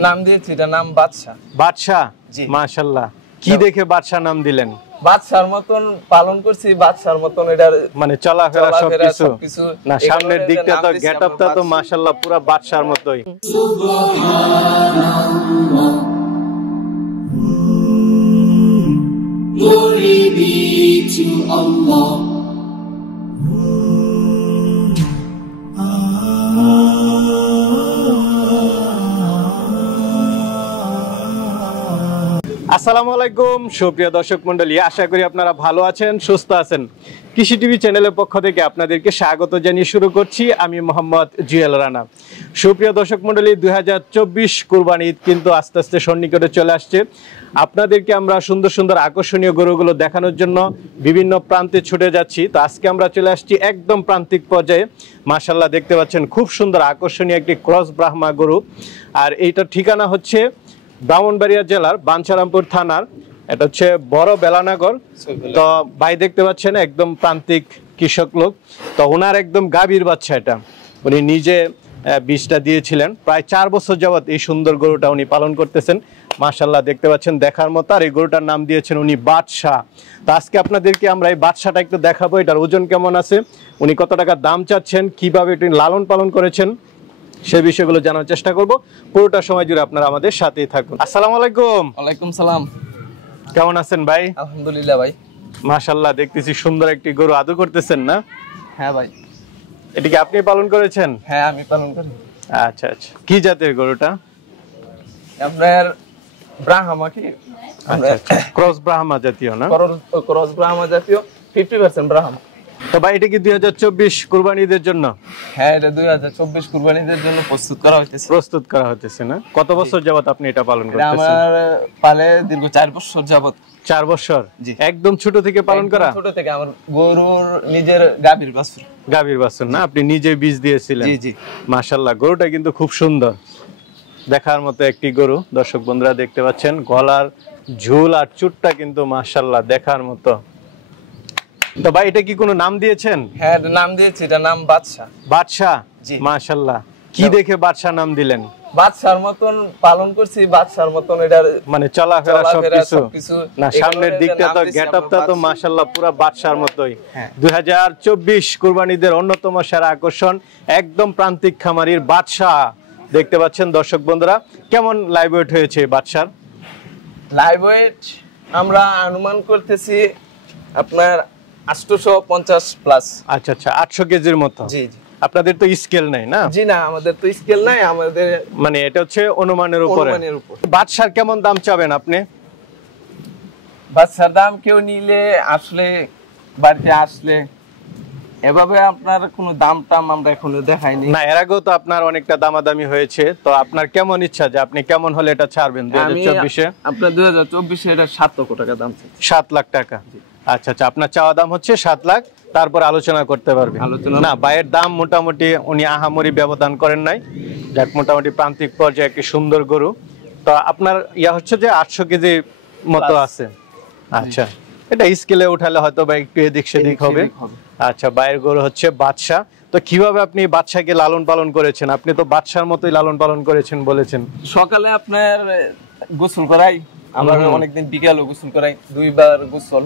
নাম দিয়েছি, এটা নাম বাদশা। বাদশা, জি মাশাআল্লাহ। কি দেখে বাদশা নাম দিলেন? বাদশার মতন পালন করছি, বাদশার মতন এটার মানে চলাফেরা সবকিছু। না, এই সামনের কারণে দিকটা নাম তো দিয়েছি গেটআপটা আমরা তো বাদশা। মাশাআল্লাহ পুরো বাদশার মতোই। Glory be to Allah. আসসালামু আলাইকুম সুপ্রিয় দর্শক মণ্ডলী, আশা করি আপনারা ভালো আছেন, সুস্থ আছেন। কৃষি টিভি চ্যানেলের পক্ষ থেকে আপনাদেরকে স্বাগত জানিয়ে শুরু করছি আমি মোহাম্মদ জুয়েল রানা। সুপ্রিয় দর্শক মণ্ডলী, 2024 কুরবানি ঈদ কিন্তু আস্তে আস্তে সন্নিকটে চলে আসছে। আপনাদেরকে আমরা সুন্দর সুন্দর আকর্ষণীয় গরুগুলো দেখানোর জন্য বিভিন্ন প্রান্তে ছুটে যাচ্ছি। তো আজকে আমরা চলে আসছি একদম প্রান্তিক পর্যায়ে। মাশাআল্লাহ, দেখতে পাচ্ছেন খুব সুন্দর আকর্ষণীয় একটি ক্রস ব্রাহ্মা গরু। আর এইটার ঠিকানা হচ্ছে ব্রাহ্মণবাড়িয়া জেলার বাঞ্ছারামপুর থানার, এটা হচ্ছে বড় বেলানগর। তো ভাই দেখতে পাচ্ছেন একদম প্রান্তিক কৃষক লোক। তো ওনার একদম গাভীর বাচ্চা এটা, উনি নিজে বীজটা দিয়েছিলেন। প্রায় 4 বছর যাবত এই সুন্দর গরুটা উনি পালন করতেছেন। মাশাআল্লাহ, দেখতে পাচ্ছেন দেখার মতো। আর এই গরুটার নাম দিয়েছেন উনি বাদশাহ। তো আজকে আপনাদেরকে আমরা এই বাদশাটা একটু দেখাবো, এটার ওজন কেমন আছে, উনি কত টাকা দাম চাচ্ছেন, কিভাবে এটি লালন পালন করেছেন, সেই বিষয়গুলো জানার চেষ্টা করব। পুরোটা সময় জুড়ে আপনারা আমাদের সাথেই থাকুন। আসসালামু আলাইকুম। ওয়ালাইকুম সালাম। কেমন আছেন ভাই? আলহামদুলিল্লাহ ভাই। মাশাআল্লাহ, দেখতেছি সুন্দর একটি গরু আদর করতেছেন না? হ্যাঁ ভাই। এটা কি আপনি পালন করেছেন? হ্যাঁ, আমি পালন করি। আচ্ছা আচ্ছা, কি জাতের গরুটা? আপনার ব্রাহ্মা কি? আচ্ছা আচ্ছা, ক্রস ব্রাহ্মা জাতীয় না? ক্রস ব্রাহ্মা জাতীয়, 50% ব্রাহ্মা। তো ভাই এটা কি 2024 কুরবানি ঈদের জন্য? হ্যাঁ, এটা 2024 কুরবানিদের জন্য প্রস্তুত করা হইতেছে না? কত বছর যাবত আপনি এটা পালন এটা করতেছেন? আমার পালে দীর্ঘ 4 বছর যাবত। 4 বছর? জি। একদম ছোট থেকে পালন করা? ছোট থেকে আমার গরুর নিজের গাভীর বাছুর না? আপনি নিজে বীজ দিয়েছিলেন? জি জি। মাশাআল্লাহ, গরুটা কিন্তু খুব সুন্দর, দেখার মতো একটি গরু। দর্শক বন্ধুরা দেখতে পাচ্ছেন গলার ঝুল আর চুটটা কিন্তু মাশাআল্লাহ দেখার মতো। তো ভাই এটা কি কোনো নাম দিয়েছেন? হ্যাঁ, এটা নাম দিয়েছি, এটা নাম বাদশা। বাদশা? জি। মাশাআল্লাহ, কি দেখে বাদশা নাম দিলেন? বাদশার মতন পালন করছি, বাদশার মতন এটার মানে চলাফেরা সবকিছু। না, এই সামনের কারণে দিকটা নাম তো দিয়েছি গেটআপটা আমরা তো বাদশা। মাশাআল্লাহ পুরো বাদশার মতোই। হ্যাঁ। 2024 কুরবানিদের অন্যতম সেরা আকর্ষণ একদম প্রান্তিক খামারির বাদশা। দেখতে পাচ্ছেন দর্শক বন্ধুরা, কেমন লাইভ ওয়েট হয়েছে বাদশার? লাইভ ওয়েট আমরা অনুমান করতেছি আপনার 850 প্লাস। আচ্ছা আচ্ছা, 800 কেজির মতো। জি জি। আপনাদের তো স্কেল নাই না? জি না, আমাদের তো স্কেল নাই, আমাদের মানে এটা হচ্ছে অনুমানের উপরে। উপর। বাদশার কেমন দাম চাবেন আপনি? বাচ্চার দাম কেউ নিলে আসলে বাড়িতে আসলে এভাবে আপনার কোনো দাম টাম আমরা এখনো দেখাইনি। না, এর আগেও তো আপনার অনেকটা দামাদামি হয়েছে। তো আপনার কেমন ইচ্ছা যে আপনি কেমন হলে এটা ছাড়বেন 2024-এ? আপনার 2024-এ এটা 7 লক্ষ টাকা দাম ছিল। 7 লাখ টাকা? আচ্ছা আচ্ছা, আপনার চাওয়া দাম হচ্ছে 7 লাখ, তারপর আলোচনা করতে পারবেন। না, বাইয়ের দাম মোটামুটি উনি আহামরি ব্যবধান করেন নাই, যাক মোটামুটি প্রান্তিক পর্যায়ে একটি সুন্দর গরু। তো আপনার ইয়া হচ্ছে যে 800 কেজি মতো আছে। আচ্ছা, এটা স্কেলে উঠালে হয়তো বা একটু এদিক সেদিক হবে। আচ্ছা, বাইরের গরু হচ্ছে বাদশা। তো কিভাবে আপনি বাদশাকে লালন পালন করেছেন? আপনি তো বাদশার মতোই লালন পালন করেছেন বলেছেন। সকালে আপনার গোসল করাই, আবার অনেকদিন বিকালও গোসল করাই, 2 বার গোসল।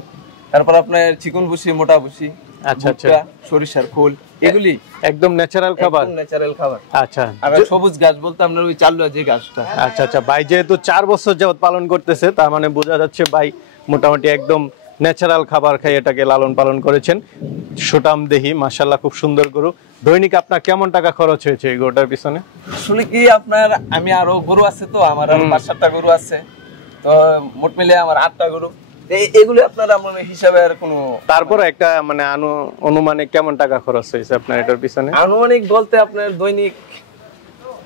তারপর আপনার চিকন ভুসি, মোটা ভুসি, আচ্ছা আচ্ছা, সরিষার খোল, এগুলি একদম ন্যাচারাল খাবার। ন্যাচারাল খাবার। আচ্ছা, আর সবুজ ঘাস বলতে আপনার ওই চালুয়া যে ঘাসটা। আচ্ছা আচ্ছা, ভাই যেহেতু 4 বছর যাবত পালন করতেছে, তার মানে বোঝা যাচ্ছে ভাই মোটামুটি একদম ন্যাচারাল খাবার খাই এটাকে লালন পালন করেছেন। সুটাম দেহি, মাশাআল্লাহ, খুব সুন্দর গরু। দৈনিক আপনার কেমন টাকা খরচ হয়েছে এই গরুটার পিছনে? আসলে কি আপনার, আমি আরো গরু আছে, তো আমার আরো 5-7টা গরু আছে, তো মোট মিলে আমার 8টা গরু। এগুলো আপনার আমার হিসাবে আর কোনো, তারপরে একটা মানে অনুমানে কেমন টাকা খরচ হয়েছে আপনার এটার পিছনে? আনুমানিক বলতে আপনার দৈনিক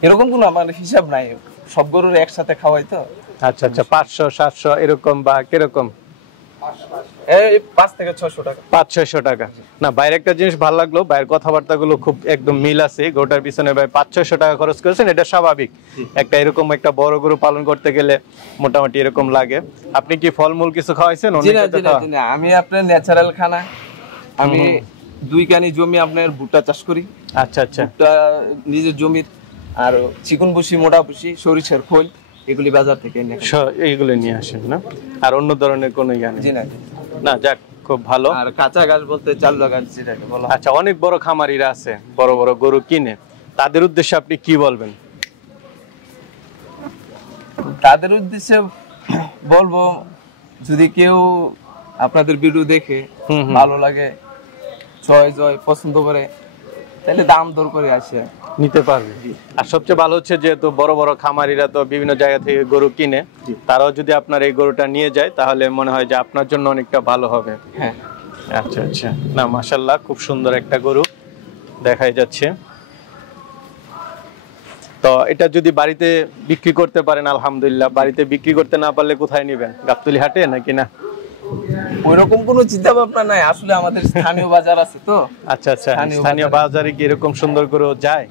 এরকম কোনো আমার হিসাব নাই, সব গরুর একসাথে খাওয়াই তো। আচ্ছা আচ্ছা, 500-700 এরকম বা কিরকম? এই 5 থেকে 600 টাকা। 500-600 টাকা। না, বাইরে একটা জিনিস ভালো লাগলো, বাইরের কথাবার্তা গুলো খুব একদম মিল আছে। গরুটার পিছনে ভাই 500-600 টাকা খরচ করেছেন, এটা স্বাভাবিক। একটা এরকম একটা বড় গরু পালন করতে গেলে মোটামুটি এরকম লাগে। আপনি কি ফলমূল কিছু খাওয়াইছেন? আমি আপনার ন্যাচারাল খানা, আমি 2 কানি জমি আপনার ভুট্টা চাষ করি। আচ্ছা আচ্ছা, ভুট্টা নিজের জমির আর চিকন ভুসি, মোটা ভুসি, সরিষার খোল, এগুলি বাজার থেকে এনে খাই। এইগুলো নিয়ে আসেন না? আর অন্য ধরনের কোনো জ্ঞান জি না। না, যাক খুব ভালো। আর কাঁচা ঘাস বলতে চাল্লা ঘাস যেটাকে বলা হয়। আচ্ছা, অনেক বড় খামারিরা আছে বড় বড় গরু কিনে, তাদের উদ্দেশ্যে আপনি কি বলবেন? তাদের উদ্দেশ্যে বলবো, যদি কেউ আপনাদের ভিডিও দেখে ভালো লাগে, জয় পছন্দ করে, তাহলে দাম দর করে আসে নিতে পারবে। আর সবচেয়ে ভালো হচ্ছে যেহেতু বড় বড় খামারিরা তো বিভিন্ন জায়গা থেকে গরু কিনে, তারাও যদি আপনার এই গরুটা নিয়ে যায় তাহলে মনে হয় যে আপনার জন্য অনেকটা ভালো হবে। হ্যাঁ। আচ্ছা আচ্ছা, না মাশাআল্লাহ, খুব সুন্দর একটা গরু দেখাই যাচ্ছে। তো এটা যদি বাড়িতে বিক্রি করতে পারেন আলহামদুলিল্লাহ, বাড়িতে বিক্রি করতে না পারলে কোথায় নেবেন? গাবতলী হাটে নাকি না? ওইরকম কোনো চিন্তা ভাবনা নাই, আসলে আমাদের স্থানীয় বাজার আছে তো। আচ্ছা আচ্ছা, স্থানীয় বাজারে কি এরকম সুন্দর করে যায়?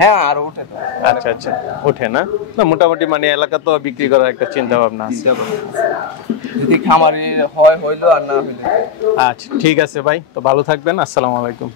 হ্যাঁ, আর ওঠে তো। আচ্ছা আচ্ছা, ওঠে না? না মোটামুটি মানে এলাকা তো বিক্রি করার একটা চিন্তা ভাবনা আছে। যদি খামারি হয় হইলো, আর না হইলো। আচ্ছা ঠিক আছে ভাই, তো ভালো থাকবেন। আসসালামু আলাইকুম।